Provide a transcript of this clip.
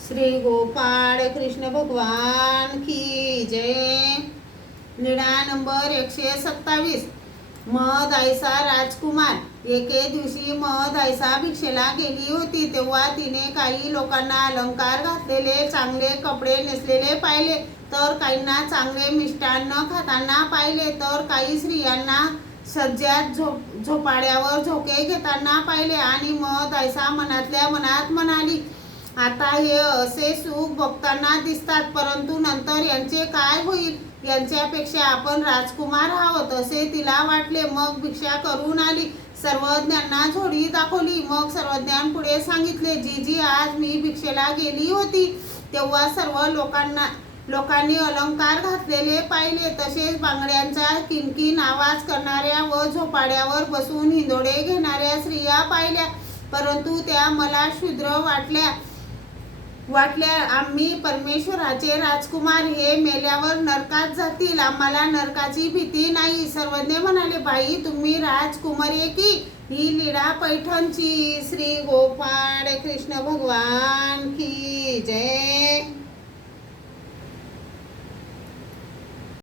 श्री गोपाळ कृष्ण भगवान की जय। लीळा नंबर 127। मध ऐसा राजकुमार। एके दिवशी मध ऐसा भिक्षेला गेली होती, तेव्हा तिने काही लोकांना अलंकार घातलेले, चांगले कपडे नेसलेले पाहिले, तर काहींना चांगले मिष्टान्न खाताना पाहिले, तर काही स्त्रियांना सज्जात झोपाळ्यावर झोके घेताना पाहिले। आणि मध ऐसा मनातल्या मनात म्हणाली, आता हे असे सुख भक्तांना दिसतात, परंतु नंतर यांचे काय होईल? यांच्यापेक्षा आपण राजकुमार आहोत असे तिला वाटले। मग भिक्षा करून आली, सर्वज्ञांना झोळी दाखवली। मग सर्वज्ञान पुढे सांगितले, जीजी आज मी भिक्षेला गेली होती, तेव्हा सर्व लोकांनी अलंकार घातलेले पाहिले, तसेच बांगड्यांचा किणकिण आवाज करणाऱ्या व झोपाळ्यावर बसून हिंदोडे घेणाऱ्या स्त्रिया पाहिल्या, परंतु त्या मला शूद्र वाटल्या। आम्ही परमेश्वराचे राजकुमार, हे मेल्यावर नरकात जातील, आम्हाला नरकाची भीती नाही। सर्वज्ञ म्हणाले, बाई तुम्ही राजकुमारी की? ही लीळा पैठणची। श्री गोपाळ कृष्ण भगवान